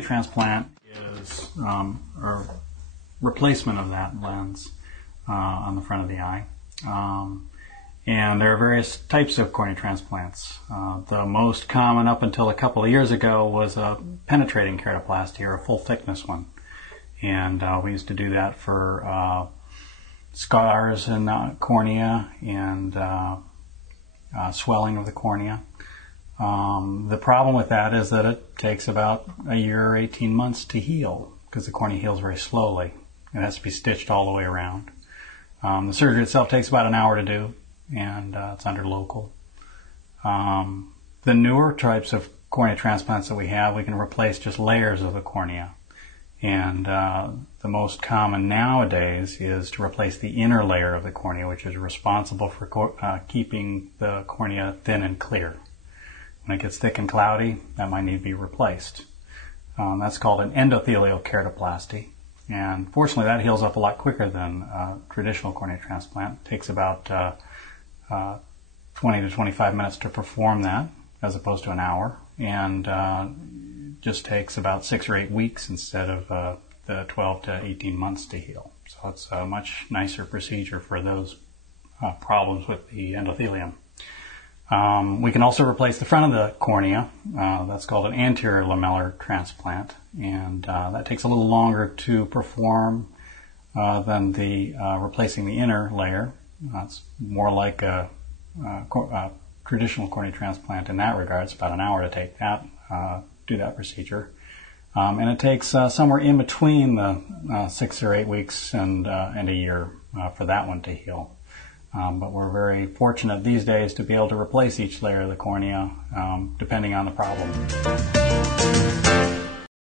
cornea transplant is a replacement of that lens on the front of the eye. And there are various types of cornea transplants. The most common up until a couple of years ago was a penetrating keratoplasty, or a full thickness one. And we used to do that for scars in the cornea and swelling of the cornea. The problem with that is that it takes about a year or 18 months to heal, because the cornea heals very slowly. It has to be stitched all the way around. The surgery itself takes about an hour to do, and it's under local. The newer types of cornea transplants that we have, we can replace just layers of the cornea. And the most common nowadays is to replace the inner layer of the cornea, which is responsible for keeping the cornea thin and clear. When it gets thick and cloudy, that might need to be replaced. That's called an endothelial keratoplasty. And fortunately, that heals up a lot quicker than traditional cornea transplant. It takes about 20 to 25 minutes to perform that, as opposed to an hour. And just takes about 6 or 8 weeks instead of the 12 to 18 months to heal. So it's a much nicer procedure for those problems with the endothelium. We can also replace the front of the cornea. That's called an anterior lamellar transplant, and that takes a little longer to perform than the replacing the inner layer. It's more like a traditional cornea transplant in that regard. It's about an hour to take that, do that procedure. And it takes somewhere in between the 6 or 8 weeks and a year for that one to heal. But we're very fortunate these days to be able to replace each layer of the cornea depending on the problem.